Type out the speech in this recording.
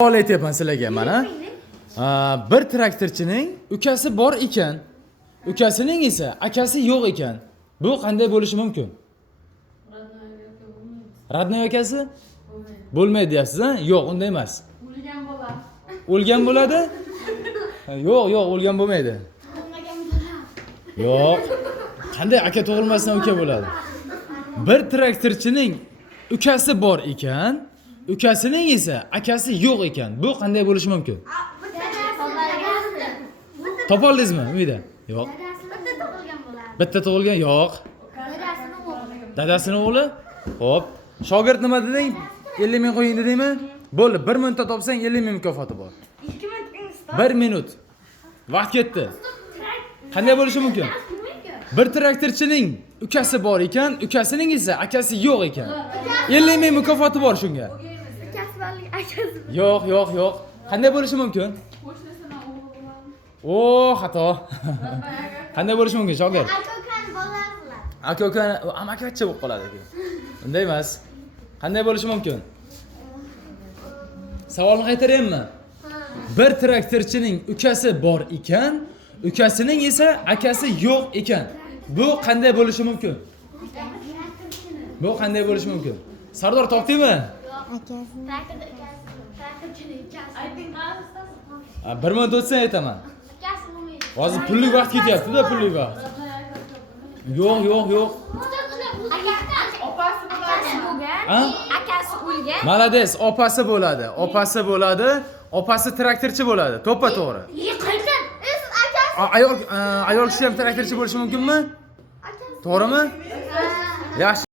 Savol aytyapman sizlarga mana. Bir traktorchining ukasi bor ekan, ukasining esa akasi yo'q ekan. Bu qanday bo'lishi mumkin? Radnoy akasi? Bo'lmaydi deyapsiz, ha? Yo'q, unday emas. O'lgan bola. O'lgan bo'ladi? Yo'q, o'lgan bo'lmaydi. Yo'q. Qanday aka tug'ilmasdan uka bo'ladi? Bir traktorchining ukasi bor ekan, ukasining esa akasi yo'q ekan. Bu qanday bo'lishi mumkin? Topoldingizmi uyda? Yo'q. Bitta tug'ilgan? Yo'q. Dadasining o'g'li? Xo'p. Shogird nima deding? 50 ming qo'ying dedingmi? Bo'ldi, 1 minutda topsang 50 ming mukofoti bor. 1 minut. Vaqt ketdi. Qanday bo'lishi mumkin? Bir traktorchining ukasi bor ekan, ukasining esa akasi yo'q ekan. 50 ming mukofoti bor shunga. Yo'q. Qanday bo'lishi mumkin? Xato. Qanday bo'lishi mumkin, shogird? Aka-ukani amakivachcha bo'lib qoladi keyin. Unday emas. Qanday bo'lishi mumkin? Savolni qaytaraymi? Bir traktorchining ukasi bor ekan, ukasining esa akasi yo'q ekan. Bu qanday bo'lishi mumkin? Bu qanday bo'lishi mumkin? Sardor topdingmi? Akasi. 1 minut o'tsa aytaman. Hozir pullik vaqt ketyapti-da, pullik vaqt. Yo'q. Akasi o'lgan. Malades, opasi bo'ladi. Opasi traktorchi bo'ladi. To'ppa to'g'ri. Qaydan? Ayol kishi ham traktorchi bo'lishi mumkinmi? To'g'rimi? Yaxshi.